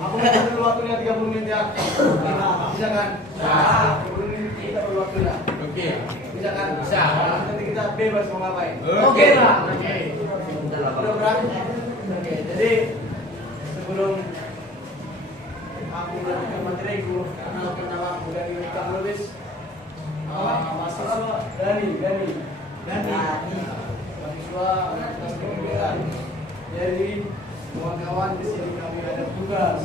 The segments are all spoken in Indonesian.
Aku minta dulu waktunya 30 menit ya. Bisa kan? 30 menit kita perlu waktunya. Oke. Bisa kan? Bisa. Nanti kita bebas mau ngapain. Oke lah. Udah berat? Oke, jadi sebelum aku melanjutkan materiku, kenalkan nama aku Dani Wika Lubis. Mahasiswa Dani. Mahasiswa Universitas Pendidikan. Jadi kawan-kawan di sini kami ada tugas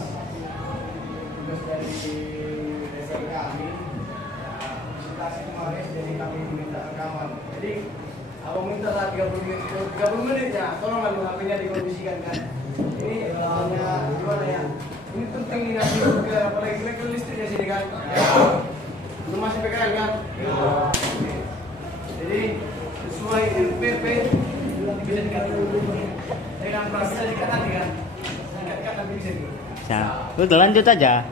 dari desa kami. Presentasi kemarin, jadi kami minta rekaman. Jadi abang minta lah 30 menit ya, tolonglah lu HP-nya dikondisikan kan. Ini hanya gimana ya? Ini penting ini nanti apalagi kira listrik di sini kan. Lu masih PKL kan? Jadi sesuai RPP bisa dikatakan dengan proses dikatakan kan? Dikatakan bisa gitu. Udah lanjut aja.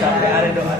Sampai ada doa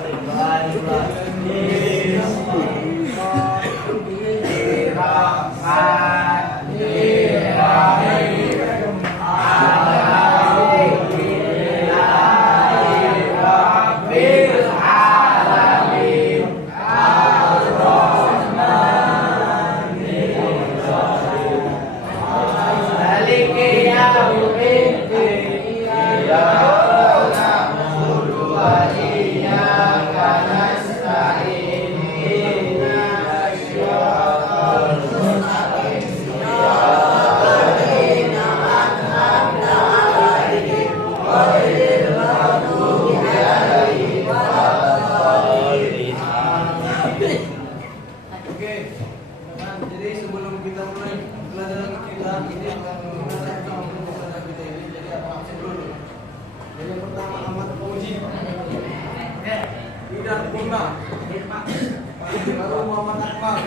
Jadi sebelum kita mulai pelajaran kita ini akan mengenai pelajaran kita ini. Jadi apa absen dulu. Jadi yang pertama Ahmad Fauzi, Idan Purna, lalu Muhammad Akmal,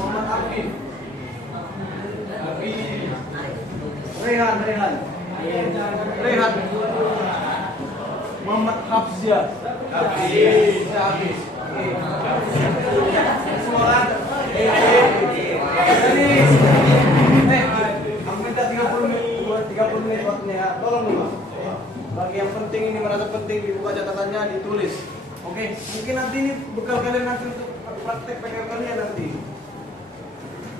Muhammad Afif, Rehan, Muhammad Hafzia, habis. Semua aku minta 30 menit waktunya. Tolong dulu. Bagi yang penting ini merasa penting dibuka catatannya, ditulis. Oke, mungkin nanti ini bekal kalian nanti untuk praktek PKL kalian nanti.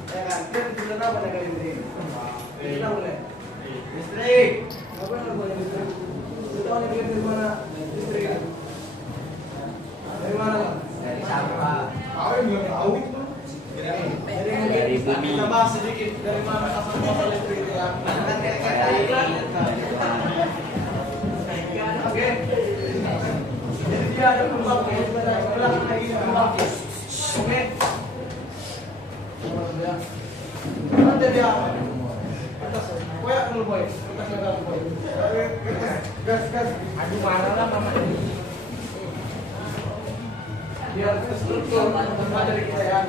Ya kan? Kalian tulisan apa nih kalian ini? Kita mulai. Listrik. Apa yang boleh listrik? Kita mau lihat dari mana listrik kan? Dari mana? Dari sampah. Tahu nggak tahu itu? Jadi bumi. Kita bahas sedikit dari mana asal-muasal listrik itu ya. Oke. Jadi dia ada peluang sebelah lagi peluang. Oke. Ada dia. Atas. Koyak dulu boy. Atas dulu boy. Gas. Aduh mana lah mama ini. Biar terstruktur materi kita ya.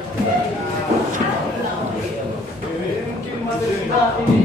Ini mungkin materi kita ini.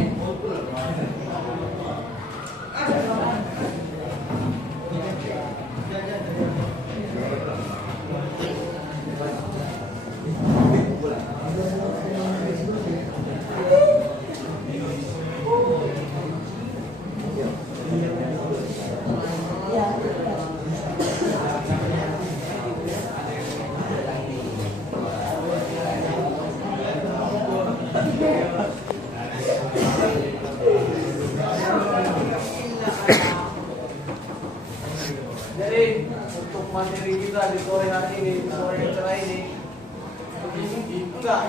Jadi untuk materi kita di sore hari ini, sore yang cerah ini,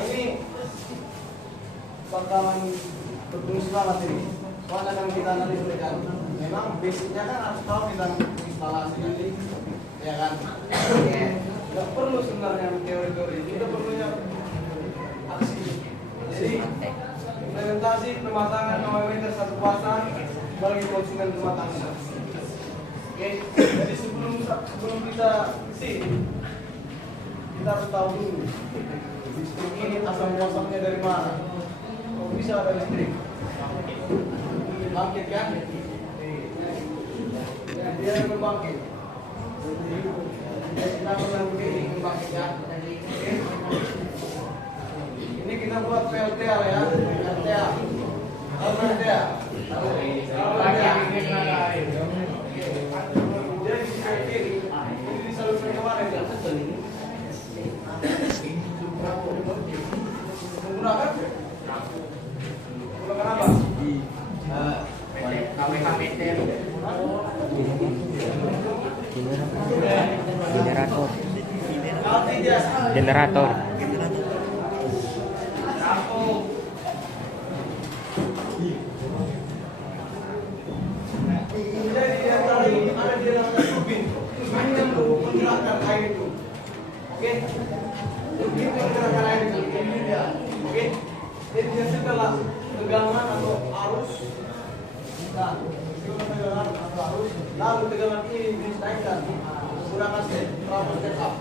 ini bakalan berfungsi banget ini. Soalnya kan kita nanti berikan, memang basicnya kan harus tahu tentang instalasi nanti, ya kan? Nggak perlu sebenarnya teori-teori, kita perlunya aksi. Jadi implementasi pemasangan parameter satu pasang bagi konsumen rumah tangga. Oke, jadi sebelum kita kita harus tahu dulu listrik ini asal muasalnya dari mana. Kok bisa ada listrik? Bangkit kan? Dia membangkit. Kita menunggu ini membangkit ya. Ini kita buat PLTA ya, PLTA. PLTA. Jadi ini salurkan kemarin ya. Menggunakan? Menggunakan apa? KWKPT. Generator. Kalau tidak, Generator. jadi dia tadi ada di dalam turbin. Turbin yang menggerakkan air itu. Oke? Turbin yang menggerakkan air itu. Oke? Jadi dia setelah tegangan atau arus, nah, setelah tegangan atau arus, lalu tegangan ini dinaikkan menggunakan trafo step up.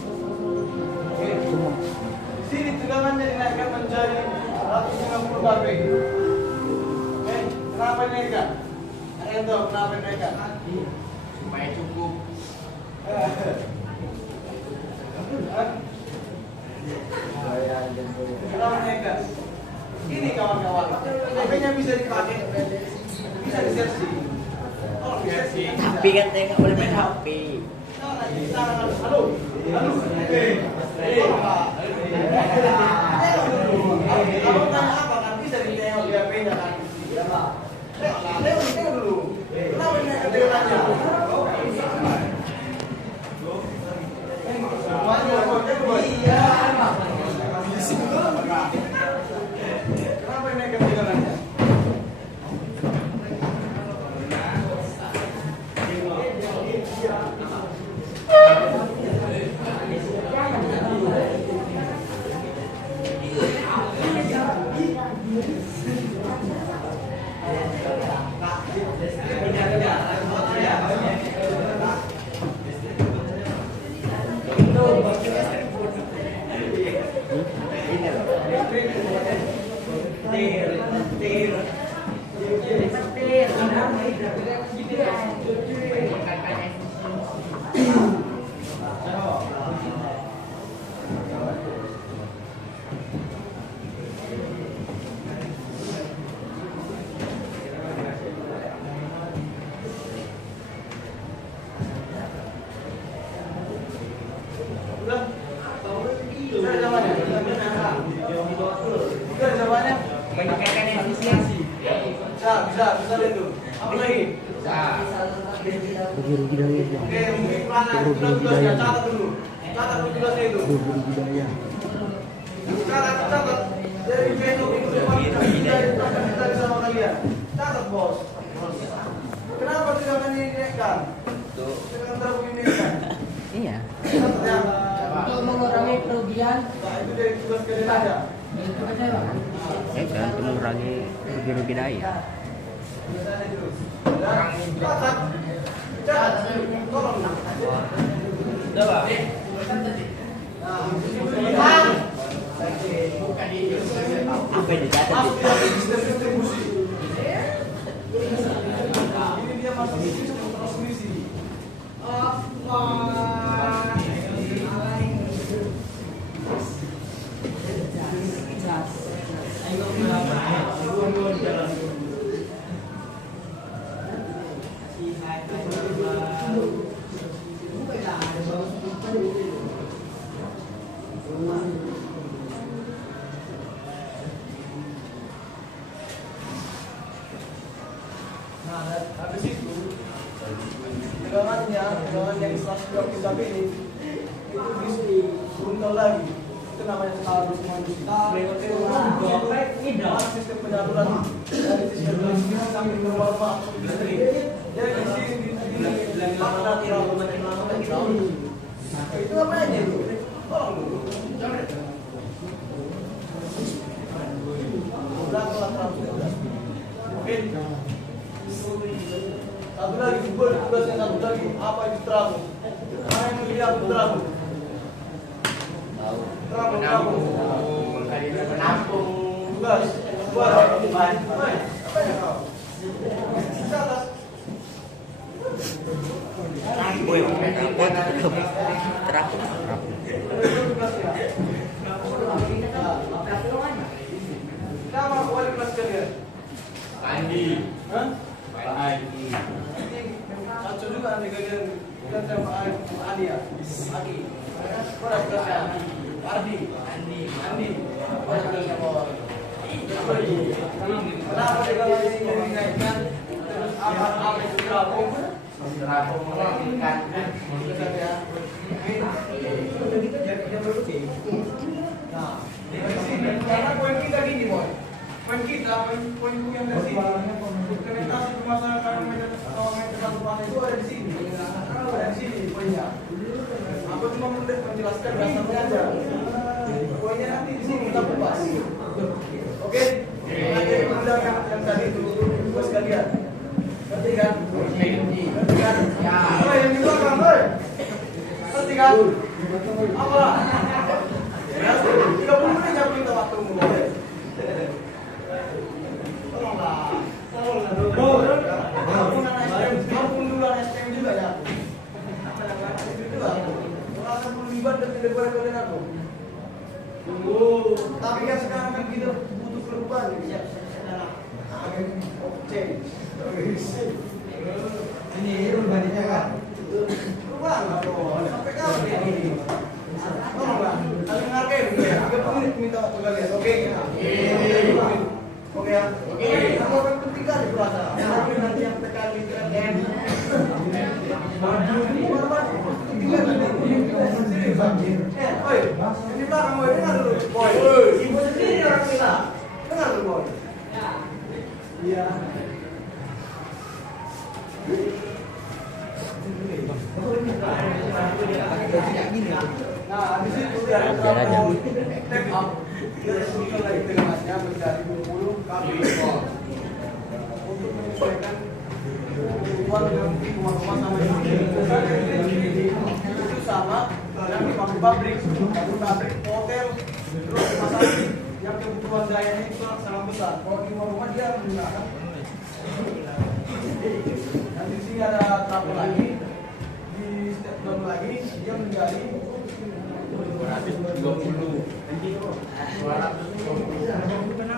Oke? Di sini tegangannya dinaikkan menjadi 150 bar peak. Oke? Kenapa dinaikkan? Ada yang tahu kenapa dinaikkan? Supaya cukup. Kenapa dinaikkan? Ini kawan-kawan, HP-nya bisa dipakai, bisa disersi. Oh, disersi. Tapi kan saya nggak boleh main HP. Halo, halo. Kalau tanya apa kan bisa ditengok di HP-nya kan? Iya Pak. Tengok dulu. Kenapa dinaikkan tegangannya? Iya. Kenapa dinaikkan tegangannya? Udah jawabannya. Udah jawabannya. Meningkatkan efisiensi. Bisa itu. Apa lagi? Rugi daya. Oke, mungkin mana? Tugasnya catat dulu. Catat dulu tugasnya itu. Rugi daya. Catat. Dari besok itu depan kita sama kalian. Catat bos. Kenapa tegangan ini dinaikkan? Tegangan terlalu ini dinaikkan. Iya. Catat ya. Untuk mengurangi kerugian, Nah, itu dari tugas kalian aja. itu aja Pak. Kan untuk mengurangi rugi daya. Biasanya terus. Catat. Catat. Tolong. Udah Pak. Nah, Apa yang dicatat? masuk ke sistem distribusi. Ini dia masuk ke sistem transmisi. Nah, habis itu tegangan yang 120 kV ini itu diturunkan lagi. Itu namanya skala transmisi. Itu sistem penyaluran dari sistem transmisi sampai ke bawah listrik. Jadi di sini di makna itu apa aja itu? Tolong dulu. Ulang transmisi. Oke. Satu lagi, Google tugasnya satu lagi. Apa itu terabung? Mana yang lihat terabung? Terabung. Menampung. Tugas. Apa ya kau? Catat. Boy, terapung. Itu tugasnya. Nama wali kelas kalian? Andi. Hah? Pak Andi. Satu juga anda kalian. Bukan sama Adi ya? Adi. Mana kelasnya? Adi. Andi. Mana kelasnya? Kenapa dia kalau ini dinaikkan? Terus apa itu terapung? Terapung mengakibatkan. Nah, dari sini karena poin kita gini, boy. Poin kita, poin yang dari sini. Implementasi pemasangan meter panel itu ada di sini. Ada di sini poinnya. Aku cuma menjelaskan dasarnya aja. Poinnya nanti di sini kita bahas. Oke? Nanti undangan yang tadi itu buat sekalian. Ngerti kan? Ngerti kan? Ya. Oh, yang di belakang, boy. Ngerti kan? Apa? Ya, 30 menit aku minta waktumu, boy. Tolonglah. Kamu duluan STM juga ya. Itu juga. Merasa berlibat dan tidak boleh kalian aku. Tapi kan sekarang kan kita butuh perubahan. Change. Ini perubahannya kan? Perubahan lah, sampai kapan ini? Tolonglah, kalian menghargai dulu ya. 30 menit minta waktu kalian, oke? Oke ya? Oke. Kamu akan penting kali berasa. Tapi nanti yang tekan di TN. Oi, ini belakang boy, dengar dulu. Boy, ibu sendiri orang kita. Dengar dulu boy. Iya. Nah, habis itu dia terapung tap up. Dia susun lagi tegasnya menjadi 20 kb untuk menyesuaikan kebutuhan dengan rumah-rumah sama itu sama yang di pabrik, hotel, terus rumah sakit yang kebutuhan dayanya itu sangat besar. Kalau di rumah dia menggunakan. Dan di sini ada trapel lagi, di step down lagi dia menjadi 220.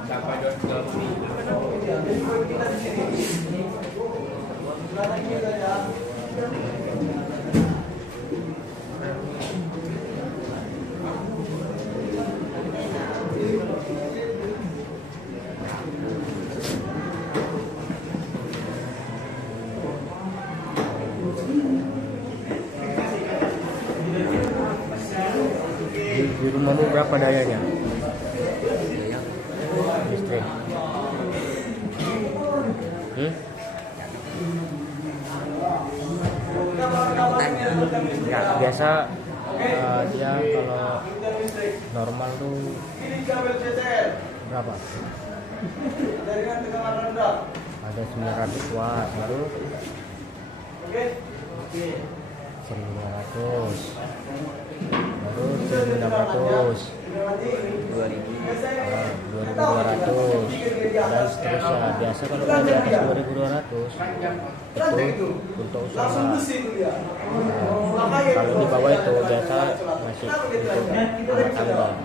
Sampai 220. Jadi poin kita di sini. Belakang kita ya. Di rumahmu berapa dayanya? Listrik. Ya, biasa dia kalau normal tuh Ini kabel CTL. berapa? Jaringan tegangan rendah. Ada 900 watt itu Oke. 1500, baru 1600, 2200 dan seterusnya. Biasa kalau di atas 2200 itu untuk usaha. Langsung besi itu dia. Kalau di bawah itu biasa masih untuk anak tangga.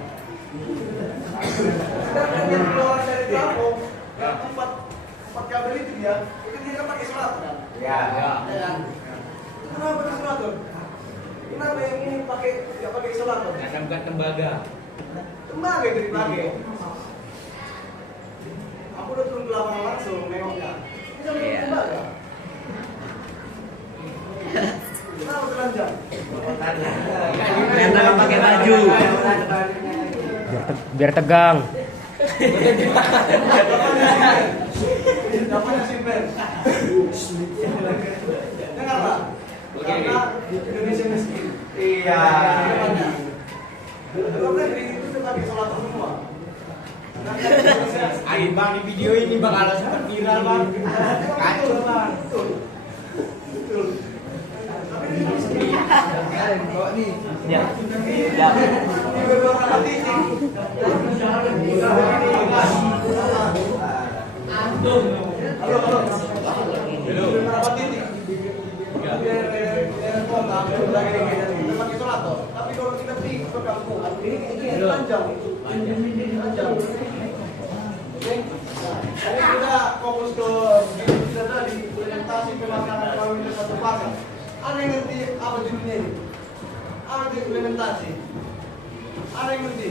Sedangkan yang keluar dari trafo, yang empat kabel itu dia, itu dia kan pakai isolator kan? Ya. Kenapa pakai isolator? Kenapa yang ini nggak pakai isolator? Akan bukan tembaga. Tembaga itu dipakai. Aku udah turun ke lapangan langsung nengoknya. Bisa pakai tembaga. Kenapa telanjang? Karena nggak pakai baju. Biar tegang. Dapatnya simpen. Dengar Pak. Karena Indonesia miskin. Iya. Luar negeri itu sudah pakai isolator semua. Ayo bang, di video ini bakal super viral bang. Kacau bang. beberapa titik. Daerah kota, memang isolator. Tapi kalau kita pergi ke kampung, ini panjang. Panjang. Oke. Jadi kita fokus ke kita tadi implementasi pemasangan parameter satu pasang. Ada yang ngerti apa judulnya ini? Apa itu implementasi? Ada yang ngerti?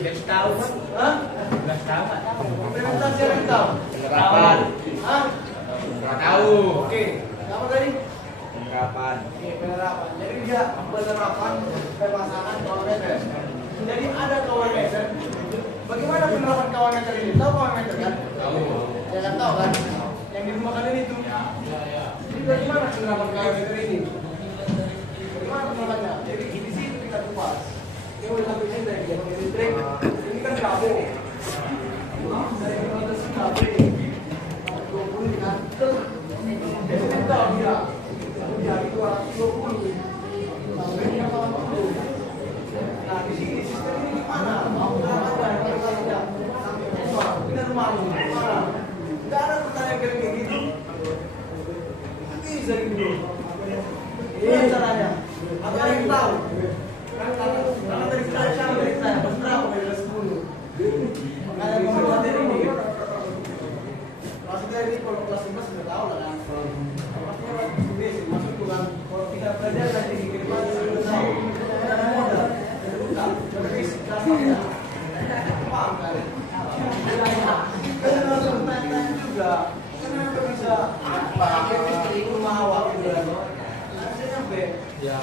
Belum tahu. Hah? Belum tahu. Implementasi yang tahu? Penerapan. Hah? Nggak tahu. Oke. Apa tadi? Penerapan. Oke, penerapan. Jadi dia penerapan pemasangan kawan meter. Jadi ada kawan meter. Bagaimana penerapan kawan meter ini? Tahu kawan meter kan? Tahu. Ya kan tahu kan? Yang di rumah kalian itu. Jadi bagaimana penerapan kawan meter ini? Bagaimana penerapannya? Jadi di sini kita kupas. Ini udah sampai sini dari listrik. Ini kan kabel. Dari atas kabel. 20 kan? Jadi kan tahu dia. Dia itu 220. Sampai dia 80. Nah di sini sistem ini gimana? Mau ada yang sampai rumah. Ini rumahmu. Mana? Tidak ada pertanyaan kayak gitu. Bisa gitu. Ini caranya. Ada yang tahu? Karena dari sekarang dari saya berapa dari 10. Makanya ngomong materi ini. Maksudnya ini kalau kelas 5 sudah tahu lah kan. Maksudnya basic masuk tuh kan. Kalau kita belajar nanti di kedepan sudah tahu. Ada modal. Ada utang. Ada basic kelas 5. Paham kan? Kita langsung tanya-tanya juga. Kenapa bisa pakai listrik rumah awak gitu kan? Harusnya nyampe. Ya.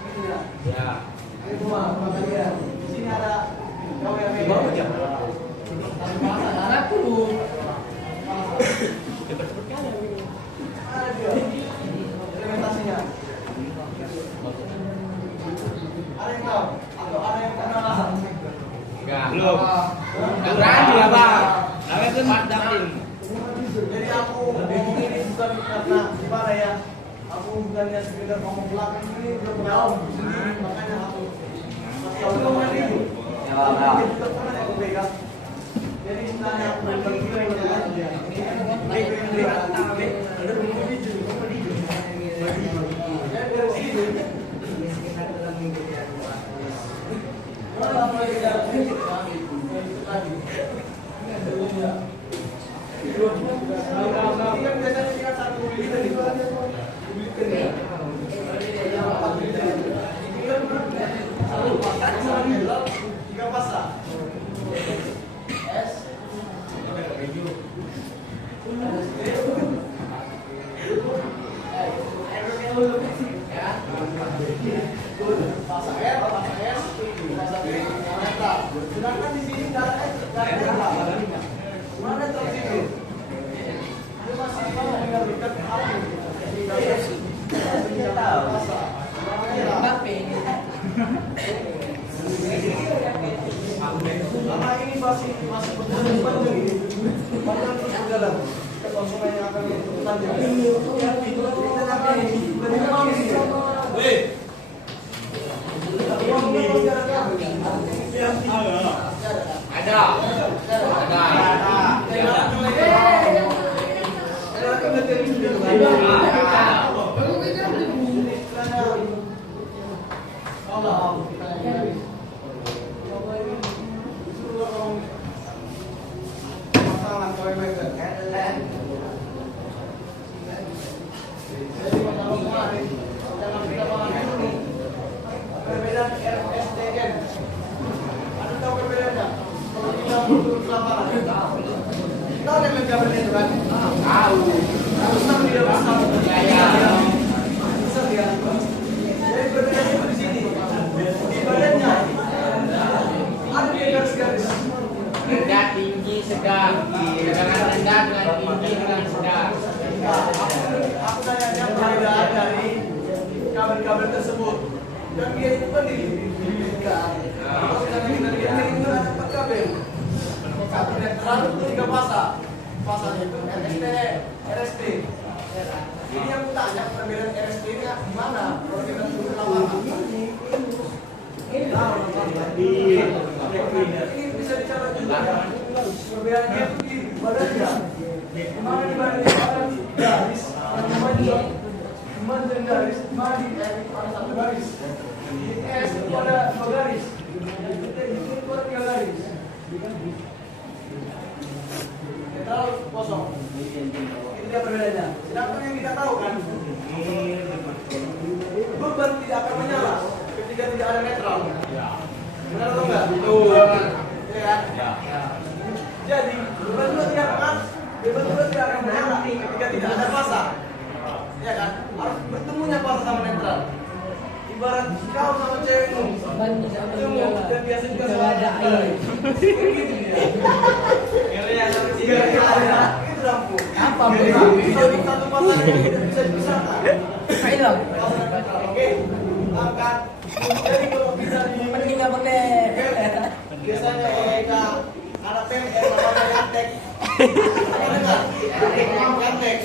Gitu ya. Ya. Ini rumah kalian. Di sini ada kawan yang Baru jam. Ada dulu. Cepet-cepet kali. Ada dia. Implementasinya. Ada yang tahu? Atau ada yang kenal lah? Enggak. Belum. Kurang juga, Bang. Tapi itu damping. Jadi aku ngomong ini bukan karena gimana ya. Aku bukannya sekedar ngomong belakang ini udah jauh sendiri, makanya aku ngomong ini. Aku pegang. Jadi sebenarnya aku berbagi aja. Tiga pasang. Sedangkan di sini mana tersitu? Itu masih tinggal dekat api. Lama ini masih berjalan ini. Padahal terus berjalan. Konsumen yang akan bertanya. Ada. Perbedaan RSTN. Ada tahu perbedaannya? Kalau kita butuh ke lapangan. Tahu dengan kabelnya itu kan? Tahu. Besar dia besar. Besar dia. Jadi perbedaannya di sini. Di badannya ada garis-garis. Rendah, tinggi, sedang. Dengan rendah, dengan tinggi, dengan sedang. Aku tanya perbedaan dari kabel-kabel tersebut. Dan dia itu kan dililitkan. Kalau kita lihat itu ada 4 kabel. Kabel netral itu 3 pasang. Pasangnya itu RST, RST. Ini yang aku tanya perbedaan RST ini gimana? Kalau kita turun lapangan. Ini bisa bicara juga. Perbedaannya itu di badannya. Gimana di badannya? garis, mantan garis, madi ada satu garis. Di S itu ada 2 garis. Itu ada 3 garis. Netral kosong. Itu dia perbedaannya. Sedangkan yang kita tahu kan, beban tidak akan menyala ketika tidak ada netral. Benar atau enggak? Ya kan? Jadi beban juga tidak akan menyala ketika tidak ada fasa. Ya kan? Harus bertemunya fasa sama netral. Ibarat kau sama cewekmu, ketemu dan biasa juga sama ada air. Begitu dia. Itu lampu. Apa Satu fasa yang tidak bisa dipisahkan. Ayo. Oke, angkat. Jadi kalau bisa di Penting apa deh? biasanya kalau kita anak PMR namanya yantek. Dengar? Yantek.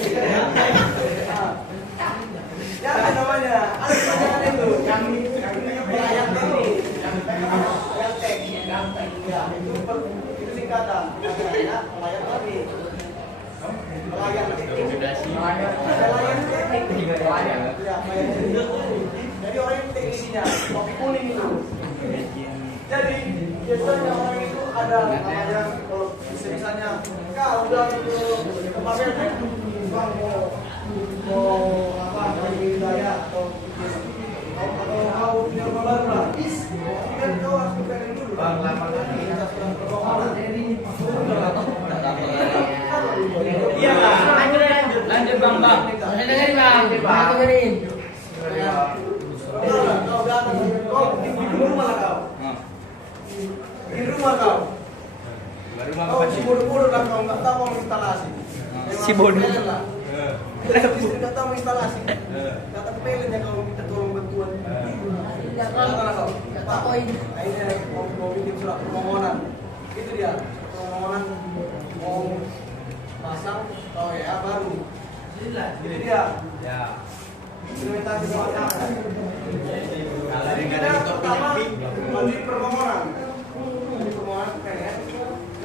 Ya apa namanya? Ada pertanyaan itu. Yang yantek ini. Yantek. Ya, itu singkatan. Namanya pelayan tadi. Pelayan teknik. Pelayan teknik. Ya, pelayan teknik. Jadi orang yang teknisinya, kopi kuning itu. Jadi biasanya orang itu ada namanya kalau misalnya kau udah ke Mabel bang mau apa bagi daya atau kau punya rumah baru lah. Ini kan kau harus berpikir dulu. Bang lama lagi kita sudah berkomunikasi. Iya lah. Lanjut bang. Dengerin bang. Dengerin. Kau datang, kau di rumah lah kau. Di rumah kau. Kau si bodoh-bodoh kan kau nggak tahu instalasi. Si bodoh. Istri nggak tahu instalasi. Datang pelennya kau minta tolong bantuan. Datang kau. Pak, ini mau bikin surat permohonan. Itu dia permohonan mau pasang atau ya baru. Jadi dia. Ya. Implementasi permohonan. Jadi kita pertama mandiri permohonan. Permohonan pengen.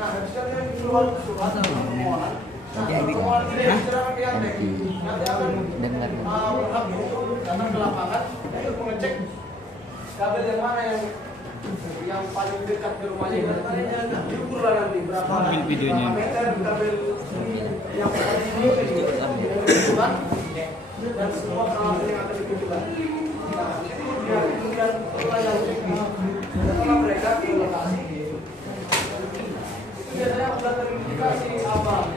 Nah, habisnya dia keluar surat permohonan. Permohonan ini diserahkan ke Yantek. Nanti akan berhak untuk datang ke lapangan untuk mengecek kabel yang mana yang paling dekat ke rumahnya. Katanya diukur lah nanti berapa meter kabel yang paling dibutuhkan. Dan semua peralatan yang akan dibutuhkan. Nah, itu dia kemudian pelayan datanglah mereka ke lokasi. Itu biasanya sudah terindikasi apa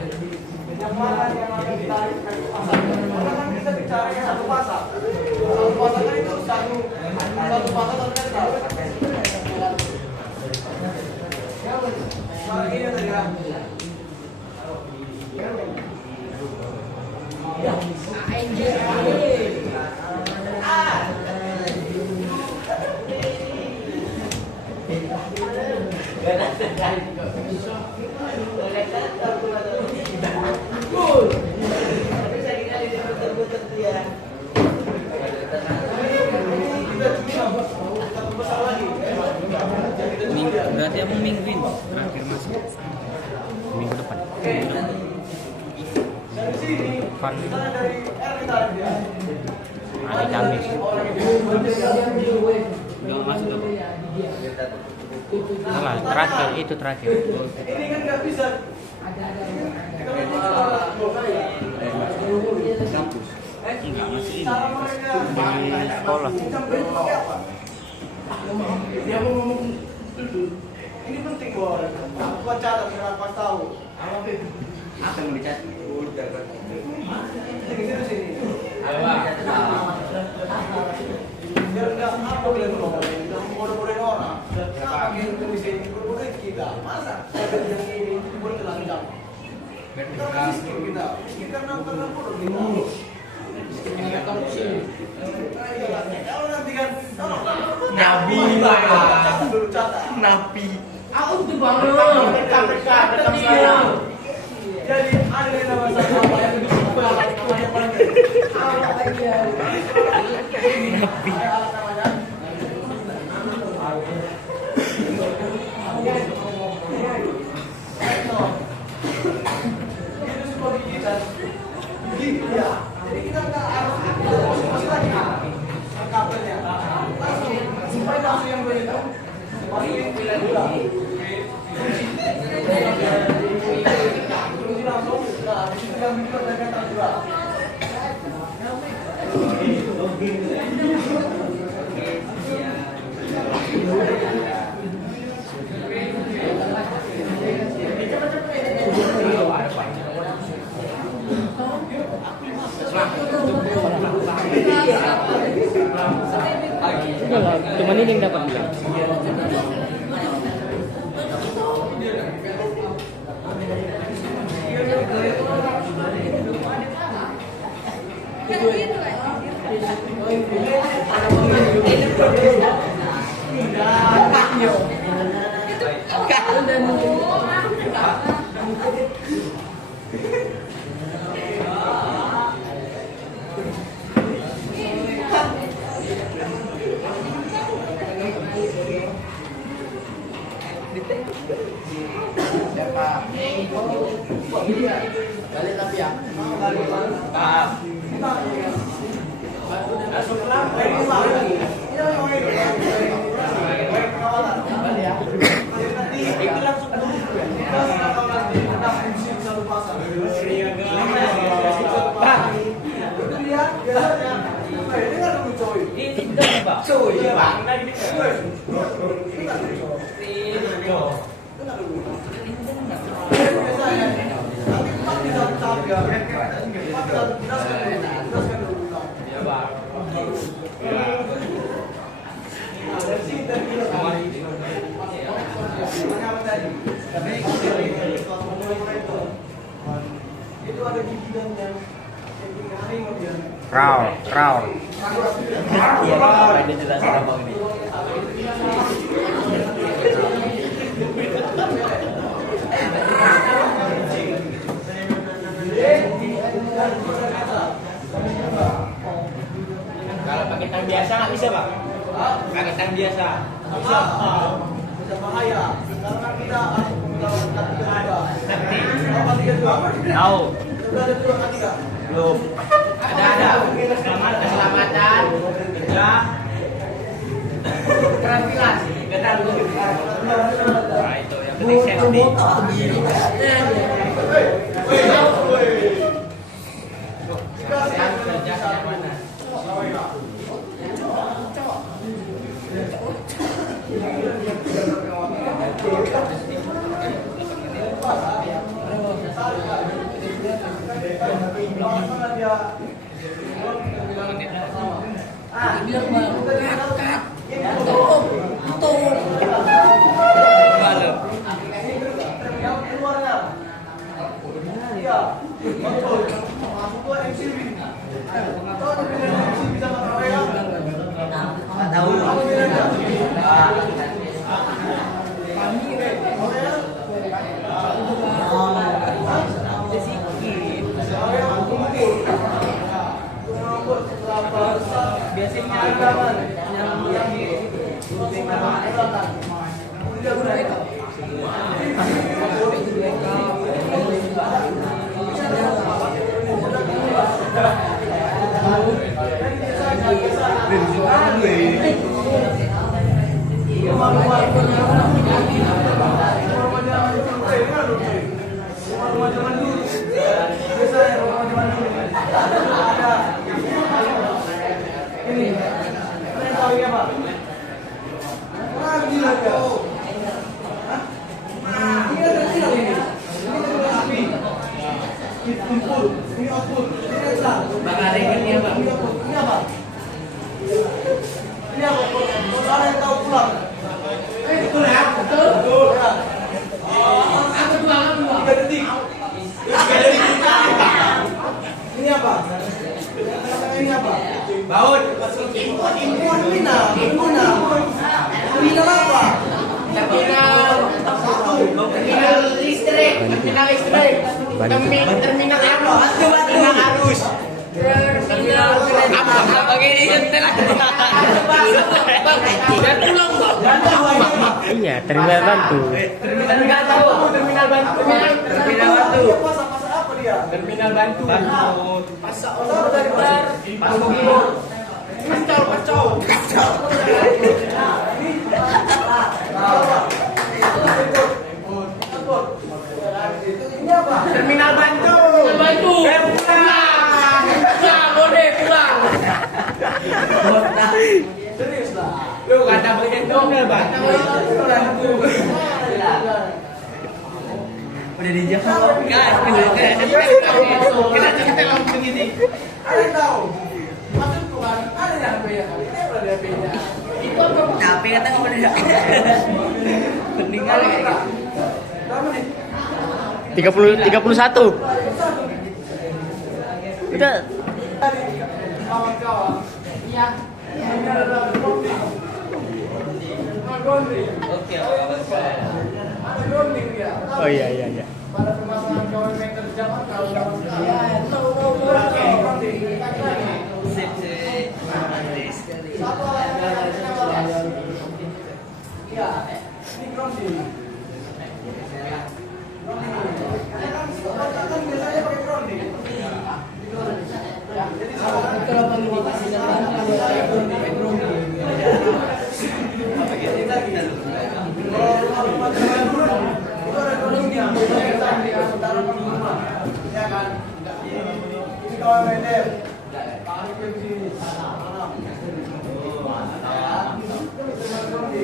yang mana yang akan ditarik ke pasar. Karena kan kita bicara yang satu pasar. Satu pasar kan itu satu pasar ternyata. Nah, ini tadi ya. Berarti apa minggu ini terakhir masuk minggu depan. Dari sini, Van dari R kita dia. hari Kamis. Nggak masuk tuh. Salah, terakhir itu terakhir. Ini kan nggak bisa. Enggak masih ini. Cara mereka Di sekolah. sampai itu pakai apa? Dia mau ngomong ini penting boy. Aku catat biar aku tahu. Apa yang dicat? Di sini. Biar enggak apa bilang ngomong. Jangan bodoh-bodohin orang. Apa yang di sini bodoh-bodohin kita. Masa yang ini boleh telanjang. Kita miskin kita. Miskin karena bodoh kita. Kalau nanti kan Nabi dulu catat. Nabi. Aku tuh banget. Jadi ada yang nama saya apa yang namanya itu sebuah gigitan. Jadi kita nggak harus masuk lagi kabelnya. Langsung supaya langsung yang begitu. Masukin gula. Kunci langsung. Nah, di situ yang bikin ternyata juga. Cuman ini yang dapat bilang. Balik tapi ya. Itu ada gigi dan yang Raul. Ini jelas abang ini. Kalau pakai tang biasa nggak bisa, Pak? Pakai tang biasa. bisa bahaya karena kita harus menggunakan tiga. Tahu. Sudah ada dua ketiga. Belum. Ada. Selamat keselamatan. Tiga. Kerampilan. Gedang. Nah, itu yang penting safety. Iya, terminal bantu. Terminal bantu. Terminal bantu. Pasang apa dia? ya. Terminal Bantu. Pasar dari pasar. Kacau. Ini apa? Terminal Bantu. Bantu. Pulang. Pulang, boleh pulang. Serius lah. Lu kata begitu Bantu. Udah dijawab. Kita langsung ini. Ada yang tahu? Maksud Tuhan, ada yang beda kali. Ini berada beda. Itu apa? Tapi kata nggak boleh. Peninggal kayak gitu. Berapa nih? 31. Udah. Kawan-kawan. Iya. Ini adalah grounding. Grounding. Oke. Ada grounding dia. Oh iya. Pada permasalahan kawan yang terjawab kawan-kawan. Ya, tahu. Grounding. Sip. Satu alat yang kita Iya, ini grounding. Kan biasanya pakai grounding. Jadi sekarang Itu apa ini? kalau rumah-rumah zaman dulu itu ada groundingnya. Saudara rumah, ya kan? Ini kawan meter. Tarik ke sini.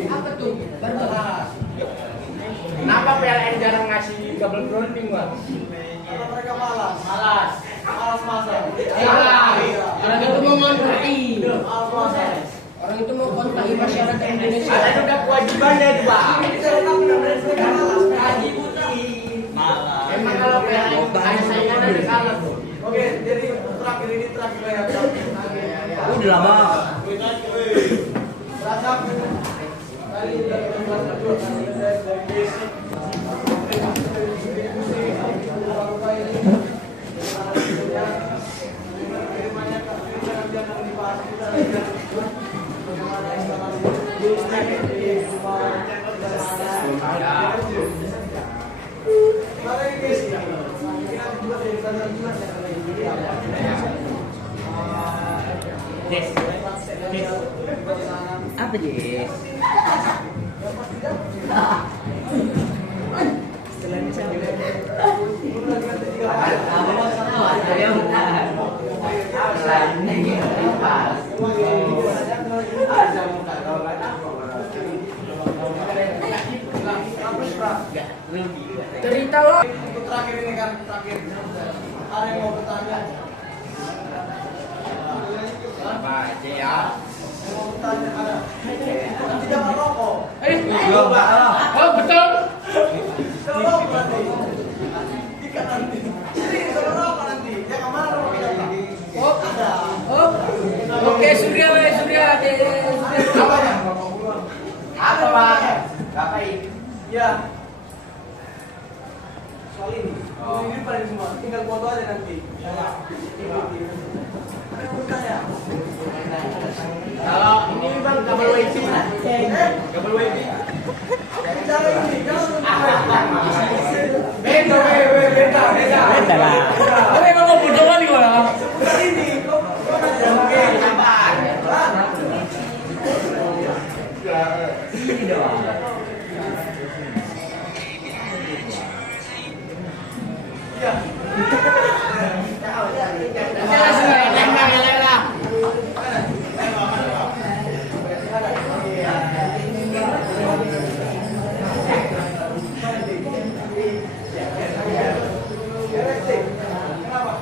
Apa tuh? Baru. Kenapa PLN jarang ngasih kabel grounding, Bang? Karena mereka malas masang. Orang itu mau kontrai. Malas masang. Orang itu mau kontrai masyarakat Indonesia. Ada udah kewajibannya itu, Bang. Emang kalau PLN saingan ada kalah, Bro. Oke, jadi terakhir ya. Udah lama. Rasa dari basic Apa Jess? Cerita lo. Untuk terakhir ini kan terakhir. Ada yang mau bertanya? Apa aja ya? Yang mau bertanya ada? Tidak merokok. Oh, betul. Kalau rokok nanti. Ikat nanti. Jadi kalau rokok nanti. Ya kemana rokok kita? Oh, Ada. oh. Oke, Surya. Apanya? Apa, Bang? Ngapain? Ya. Soal ini. Ini paling semua. Tinggal foto aja nanti. Ada yang bertanya? Kalau ini Bang kabel wifi. Kabel wifi. Bicara ini. Beda. Beda lah. Tapi emang mau bodoh kali gua. Bukan ini. Kok nanya? Oke, sabar. Ini doang. Iya. Kenapa?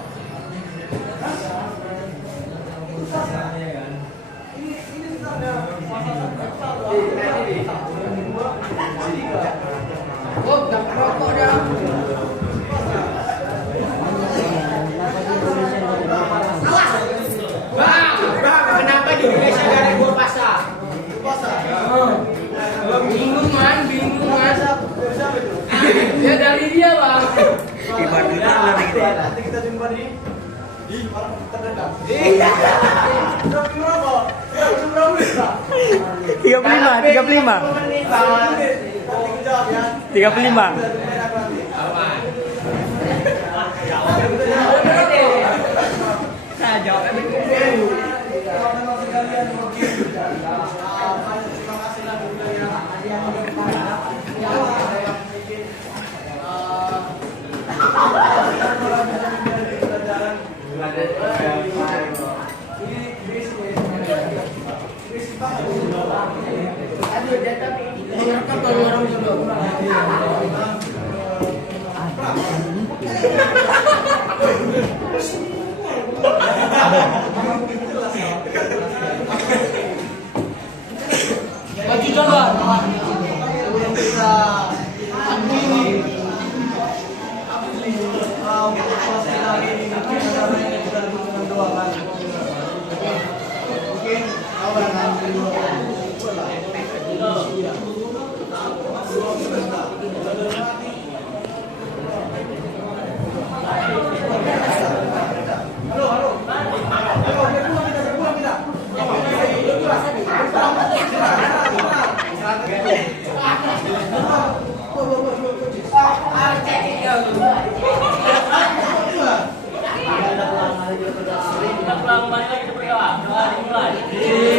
Ini tanda Oh, dapat rokok dah. Bang, kenapa di Indonesia gak ada gua pasang? Bingung man. Ya dari dia bang. Nanti kita jumpa di malam terdekat. Udah berapa? Ya, berapa menit lah? 35. Nanti kita jawab ya. 35. Kita jumpa nanti. Teman-teman sekalian, mungkin terima kasih lah juga yang Aduh, dia tapi merekam kalau orang jodoh. Maju jalan. sebelum kita akhiri motivasi lagi ini mungkin ada yang kita butuhkan doa kan. Mungkin awal Kita pulang balik lagi ke Priok. Mulai.